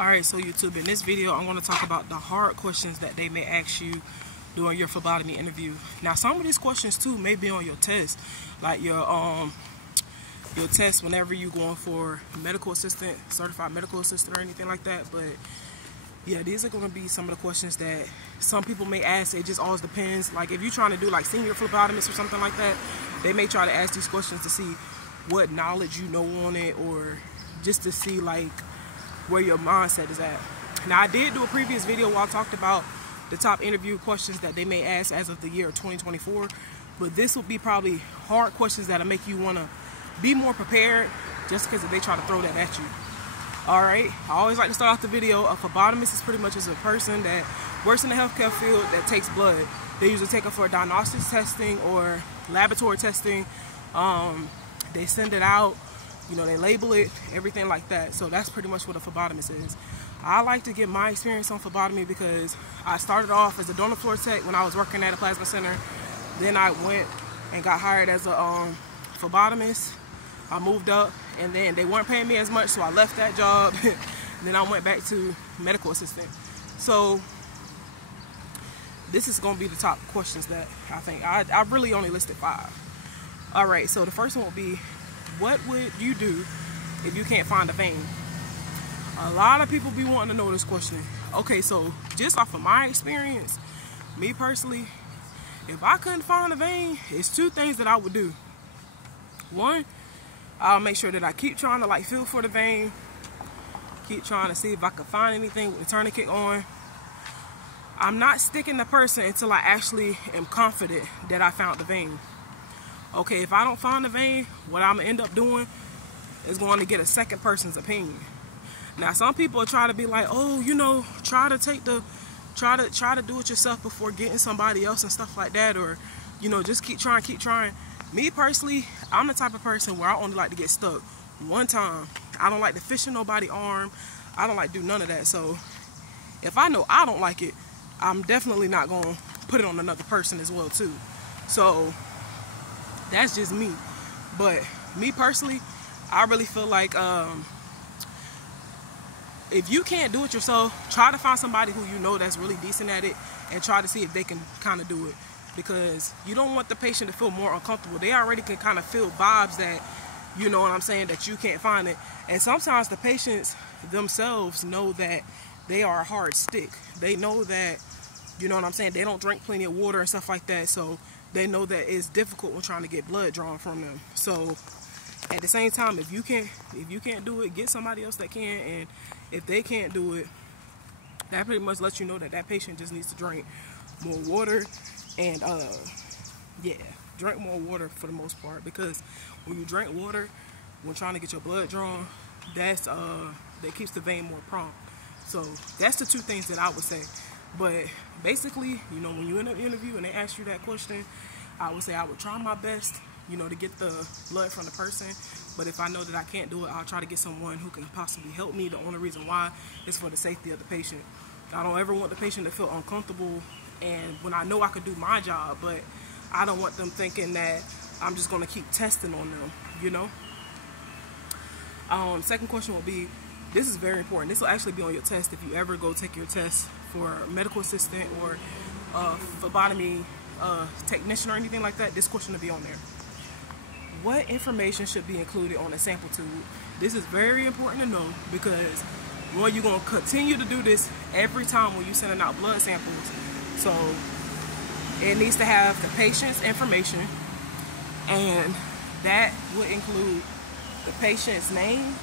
Alright, so YouTube, in this video I'm going to talk about the hard questions that they may ask you during your phlebotomy interview. Now some of these questions too may be on your test, like your test whenever you're going for medical assistant, certified medical assistant or anything like that. But yeah, these are going to be some of the questions that some people may ask. It just always depends. Like if you're trying to do like senior phlebotomist or something like that, they may try to ask these questions to see what knowledge you know on it, or just to see like where your mindset is at. Now I did do a previous video where I talked about the top interview questions that they may ask as of the year 2024, but this will be probably hard questions that'll make you want to be more prepared, just because if they try to throw that at you. Alright, I always like to start off the video. A phlebotomist is pretty much as a person that works in the healthcare field that takes blood. They usually take it for diagnostics testing or laboratory testing. They send it out, you know, they label it, everything like that. So that's pretty much what a phlebotomist is. I like to get my experience on phlebotomy because I started off as a donor floor tech when I was working at a plasma center. Then I went and got hired as a phlebotomist. I moved up, and then they weren't paying me as much, so I left that job. Then I went back to medical assistant. So this is going to be the top questions that I think. I really only listed 5. Alright, so the first one will be, what would you do if you can't find a vein? A lot of people be wanting to know this question. Okay, so just off of my experience, me personally, if I couldn't find a vein, it's 2 things that I would do. One, I'll make sure that I keep trying to like feel for the vein, keep trying to see if I can find anything with the tourniquet on. I'm not sticking the person until I actually am confident that I found the vein. Okay, if I don't find the vein, what I'm gonna end up doing is going to get a second person's opinion. Now, some people try to be like, oh, you know, try to do it yourself before getting somebody else and stuff like that, or, you know, just keep trying. Me personally, I'm the type of person where I only like to get stuck one time. I don't like to fish in nobody's arm. I don't like to do none of that. So if I know I don't like it, I'm definitely not gonna put it on another person as well too. So that's just me. But me personally, I really feel like if you can't do it yourself, try to find somebody who you know that's really decent at it, and try to see if they can kind of do it. Because you don't want the patient to feel more uncomfortable. They already can kind of feel vibes that, you know what I'm saying, that you can't find it. And sometimes the patients themselves know that they are a hard stick. They know that, you know what I'm saying, they don't drink plenty of water and stuff like that. So they know that it's difficult when trying to get blood drawn from them. So at the same time, if you can't do it, get somebody else that can. And if they can't do it, that pretty much lets you know that that patient just needs to drink more water. And yeah, drink more water for the most part, because when you drink water when trying to get your blood drawn, that keeps the vein more prompt. So that's the 2 things that I would say. But basically, you know, when you're in an interview and they ask you that question, I would say I would try my best, you know, to get the blood from the person. But if I know that I can't do it, I'll try to get someone who can possibly help me. The only reason why is for the safety of the patient. I don't ever want the patient to feel uncomfortable, and when I know I could do my job, but I don't want them thinking that I'm just going to keep testing on them, you know. Second question will be, this is very important. This will actually be on your test if you ever go take your test for medical assistant or phlebotomy technician or anything like that. This question will be on there. What information should be included on a sample tube? This is very important to know, because one, you're going to continue to do this every time when you're sending out blood samples. So it needs to have the patient's information, and that would include the patient's name,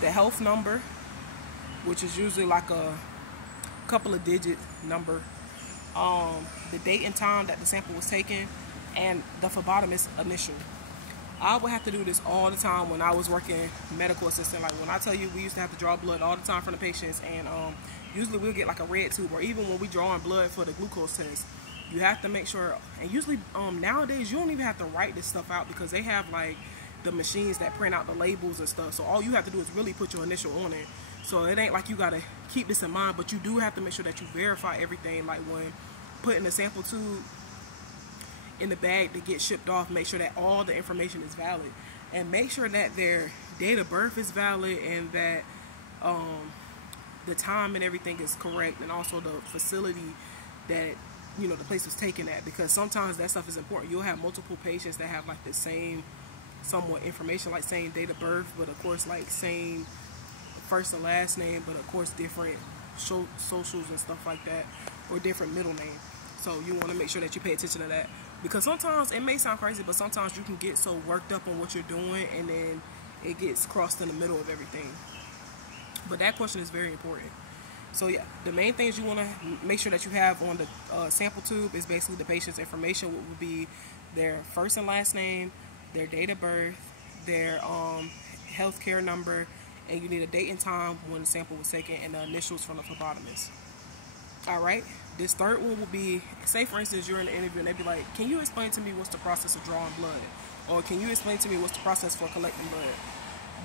the health number, which is usually like a couple of digit number, the date and time that the sample was taken, and the phlebotomist's initial. I would have to do this all the time when I was working medical assistant. Like when I tell you, we used to have to draw blood all the time from the patients, and usually we'll get like a red tube, or even when we drawing blood for the glucose test, you have to make sure. And usually nowadays you don't even have to write this stuff out, because they have like the machines that print out the labels and stuff. So all you have to do is really put your initial on it. So it ain't like you gotta keep this in mind, but you do have to make sure that you verify everything. Like when putting the sample tube in the bag to get shipped off, make sure that all the information is valid, and make sure that their date of birth is valid, and that the time and everything is correct, and also the facility that, you know, the place was taken at, because sometimes that stuff is important. You'll have multiple patients that have like the same somewhat information, like same date of birth, but of course like same first and last name, but of course different socials and stuff like that, or different middle name. So you want to make sure that you pay attention to that, because sometimes it may sound crazy, but sometimes you can get so worked up on what you're doing and then it gets crossed in the middle of everything. But that question is very important. So yeah, the main things you want to make sure that you have on the sample tube is basically the patient's information, what would be their first and last name, their date of birth, their healthcare number, and you need a date and time when the sample was taken, and the initials from the phlebotomist. Alright, this third one will be, say for instance you're in an interview and they be like, can you explain to me what's the process of drawing blood? Or can you explain to me what's the process for collecting blood?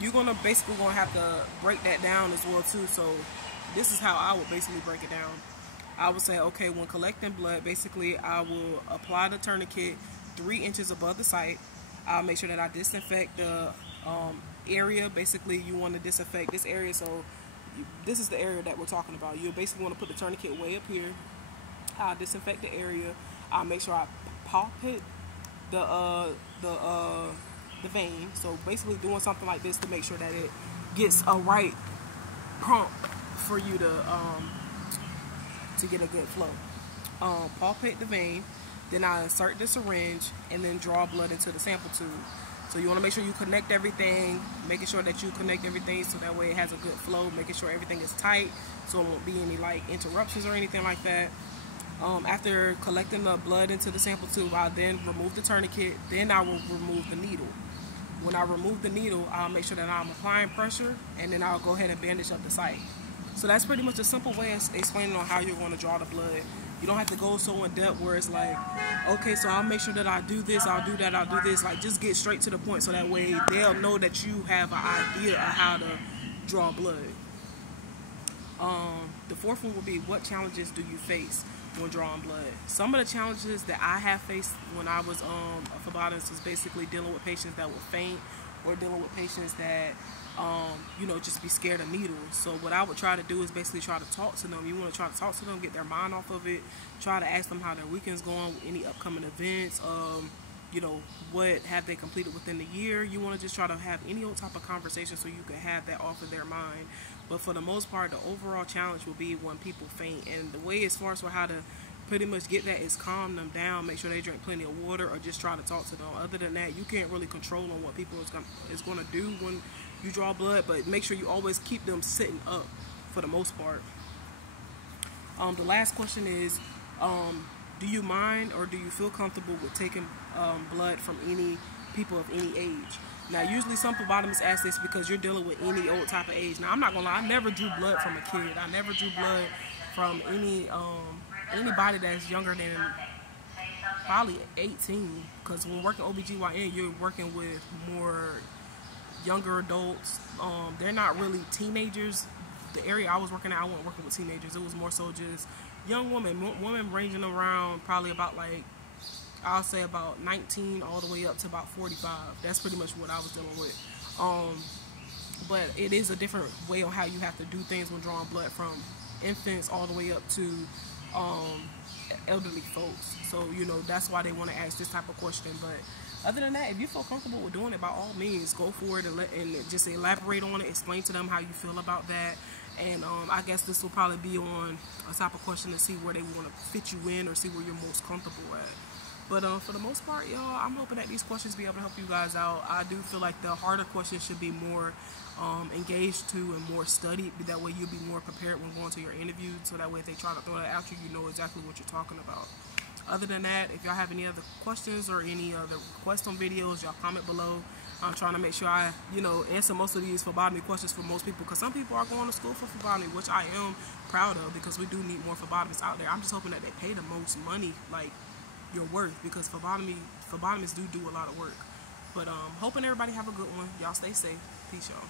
You're gonna basically have to break that down as well too. So this is how I would basically break it down. I would say, okay, when collecting blood, basically I will apply the tourniquet 3 inches above the site. I'll make sure that I disinfect the area. Basically you want to disinfect this area, so this is the area that we're talking about. You basically want to put the tourniquet way up here. I'll disinfect the area. I'll make sure I palpate the vein. So basically doing something like this to make sure that it gets a right pump for you to get a good flow. Palpate the vein, then I insert the syringe and then draw blood into the sample tube. So you want to make sure you connect everything, making sure that you connect everything so that way it has a good flow, making sure everything is tight so it won't be any like interruptions or anything like that. After collecting the blood into the sample tube, I'll then remove the tourniquet, then I will remove the needle. When I remove the needle, I'll make sure that I'm applying pressure, and then I'll go ahead and bandage up the site. So that's pretty much a simple way of explaining on how you're going to draw the blood. You don't have to go so in depth where it's like, okay, so I'll make sure that I do this, I'll do that, I'll do this. Like, just get straight to the point so that way they'll know that you have an idea of how to draw blood. The fourth one will be, what challenges do you face when drawing blood? Some of the challenges that I have faced when I was a phlebotomist was basically dealing with patients that would faint, or dealing with patients that you know, just be scared of needles. So what I would try to do is basically try to talk to them. You want to try to talk to them, get their mind off of it, try to ask them how their weekend's going, any upcoming events, you know, what have they completed within the year. You want to just try to have any old type of conversation so you can have that off of their mind. But for the most part, the overall challenge will be when people faint, and the way as far as for how to pretty much get that is calm them down, make sure they drink plenty of water, or just try to talk to them. Other than that, you can't really control on what people is going to do when you draw blood, but make sure you always keep them sitting up for the most part. The last question is, do you mind or do you feel comfortable with taking blood from any people of any age? Now, usually some phlebotomists ask this because you're dealing with any old type of age. Now, I'm not gonna lie, I never drew blood from a kid. I never drew blood from anybody that's younger than probably 18, because when working OBGYN, you're working with more younger adults. They're not really teenagers. The area I was working at, I wasn't working with teenagers. It was more so just young women ranging around probably about, like, I'll say about 19 all the way up to about 45. That's pretty much what I was dealing with. But it is a different way on how you have to do things when drawing blood from infants all the way up to elderly folks. So, you know, that's why they want to ask this type of question. But other than that, if you feel comfortable with doing it, by all means, go for it and just elaborate on it, explain to them how you feel about that. And I guess this will probably be on a type of question to see where they want to fit you in or see where you're most comfortable at. But for the most part, y'all, I'm hoping that these questions be able to help you guys out. I do feel like the harder questions should be more engaged to and more studied. That way you'll be more prepared when going to your interview. So that way if they try to throw that at you, you know exactly what you're talking about. Other than that, if y'all have any other questions or any other requests on videos, y'all comment below. I'm trying to make sure I, you know, answer most of these phlebotomy questions for most people, because some people are going to school for phlebotomy, which I am proud of, because we do need more phlebotomists out there. I'm just hoping that they pay the most money, like, your worth, because phlebotomists do a lot of work. But hoping everybody have a good one. Y'all stay safe. Peace, y'all.